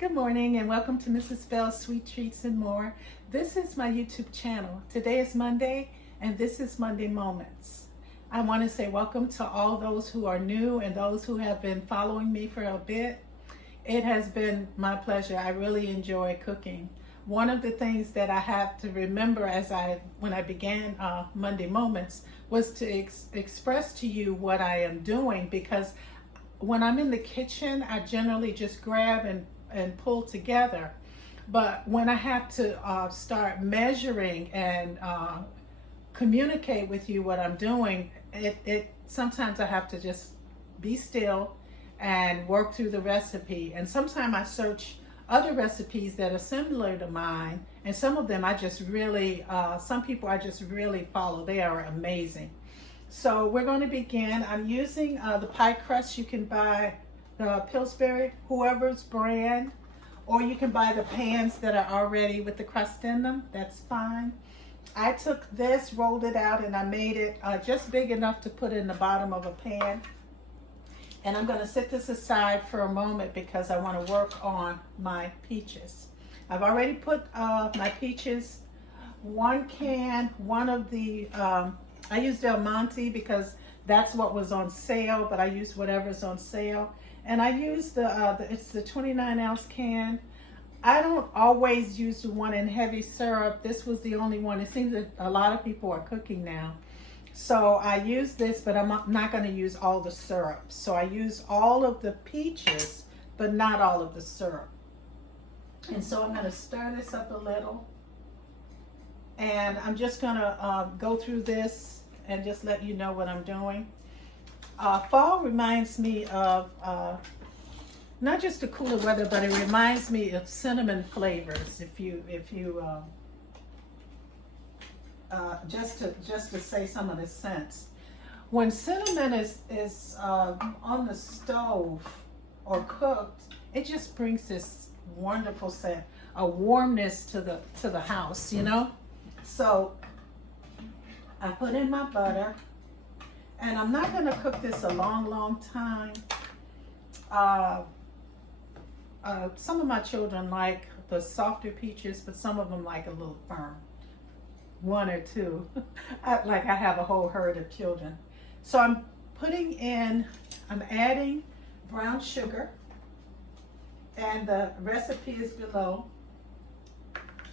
Good morning and welcome to Mrs. Bell's Sweet Treats and More. This is my YouTube channel. Today is Monday and this is Monday Moments. I want to say welcome to all those who are new and those who have been following me for a bit. It has been my pleasure. I really enjoy cooking. One of the things that I have to remember when I began Monday Moments was to express to you what I am doing, because when I'm in the kitchen, I generally just grab and pull together. But when I have to start measuring and communicate with you what I'm doing, it sometimes I have to just be still and work through the recipe. And sometimes I search other recipes that are similar to mine, and some of them I just really, some people I just really follow. They are amazing. So we're going to begin. I'm using the pie crust. You can buy Pillsbury, whoever's brand, or you can buy the pans that are already with the crust in them. That's fine. I took this, rolled it out, and I made it just big enough to put in the bottom of a pan. And I'm going to set this aside for a moment because I want to work on my peaches. I've already put my peaches, one of the I used Del Monte because that's what was on sale, but I used whatever's on sale. And I used it's the 29-ounce can. I don't always use the one in heavy syrup. This was the only one. It seems that a lot of people are cooking now. So I use this, but I'm not going to use all the syrup. So I use all of the peaches, but not all of the syrup. And so I'm going to stir this up a little. And I'm just going to go through this and just let you know what I'm doing. Fall reminds me of not just the cooler weather, but it reminds me of cinnamon flavors. If you just to say some of the scents, when cinnamon is on the stove or cooked, it just brings this wonderful scent, a warmness to the house, you know. So I put in my butter. And I'm not going to cook this a long time. Some of my children like the softer peaches, but some of them like a little firm. One or two. I have a whole herd of children. So I'm adding brown sugar. And the recipe is below.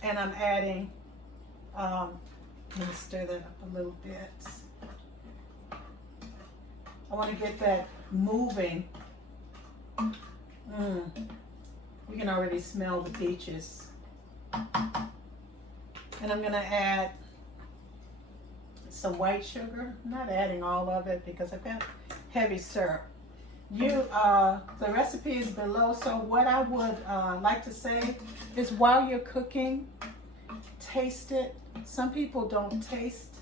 And I'm adding, let me stir that up a little bit. I want to get that moving. We can already smell the peaches. And I'm going to add some white sugar. I'm not adding all of it because I've got heavy syrup. The recipe is below, so what I would like to say is while you're cooking, taste it. Some people don't taste.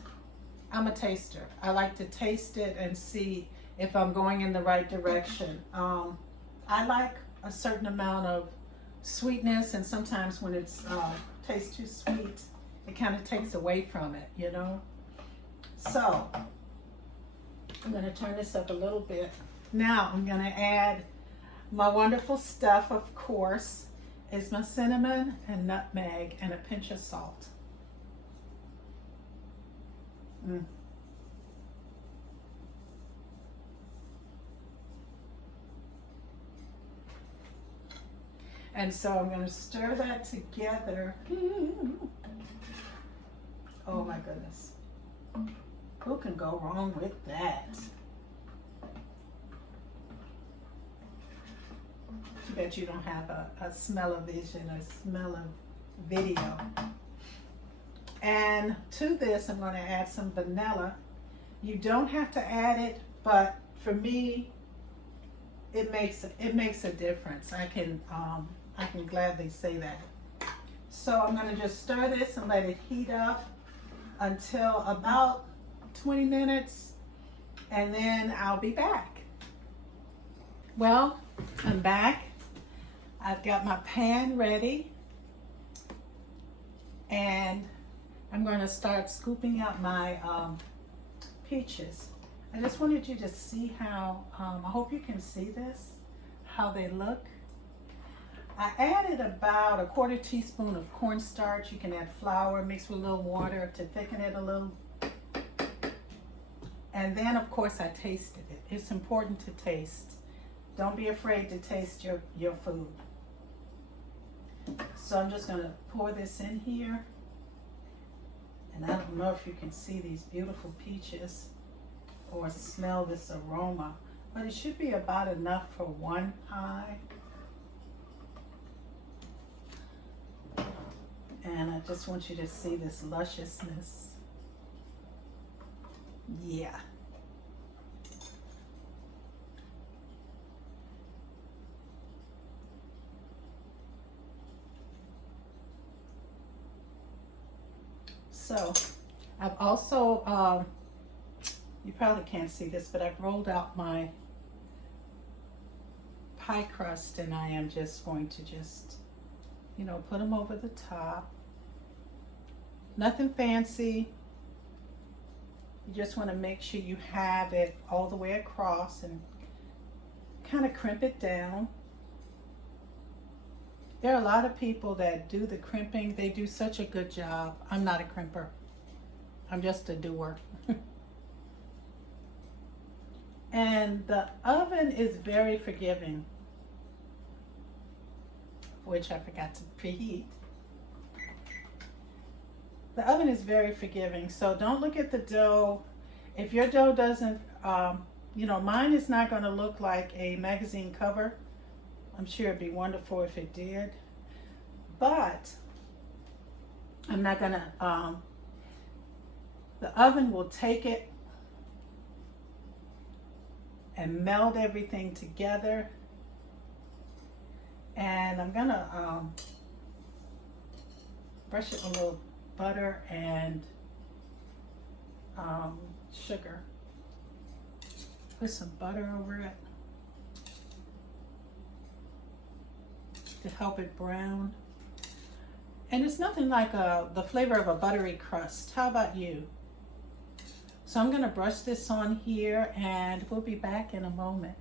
I'm a taster. I like to taste it and see if I'm going in the right direction. I like a certain amount of sweetness, and sometimes when it's tastes too sweet, it kind of takes away from it, you know. So I'm going to turn this up a little bit. Now I'm going to add my wonderful stuff, of course, is my cinnamon and nutmeg and a pinch of salt. And so I'm going to stir that together. Oh my goodness. Who can go wrong with that? Too bad you don't have a smell-o-vision, a smell-o-video. And to this, I'm going to add some vanilla. You don't have to add it, but for me, it makes a difference. I can gladly say that. So I'm going to just stir this and let it heat up until about 20 minutes, and then I'll be back. Well, I'm back. I've got my pan ready, and I'm going to start scooping out my peaches. I just wanted you to see how, I hope you can see this, how they look. I added about a 1/4 teaspoon of cornstarch. You can add flour mixed with a little water to thicken it a little. And then of course I tasted it. It's important to taste. Don't be afraid to taste your food. So I'm just gonna pour this in here. And I don't know if you can see these beautiful peaches or smell this aroma, but it should be about enough for one pie. And I just want you to see this lusciousness. Yeah. So I've also, you probably can't see this, but I've rolled out my pie crust, and I am just going to put them over the top. Nothing fancy. You just want to make sure you have it all the way across and kind of crimp it down. There are a lot of people that do the crimping. They do such a good job. I'm not a crimper. I'm just a doer. And the oven is very forgiving, which I forgot to preheat. The oven is very forgiving, so don't look at the dough. If your dough doesn't, mine is not going to look like a magazine cover. I'm sure it'd be wonderful if it did, but I'm not going to, the oven will take it and meld everything together. And I'm going to brush it with a little butter and sugar. Put some butter over it to help it brown. And it's nothing like the flavor of a buttery crust. How about you? So I'm going to brush this on here, and we'll be back in a moment.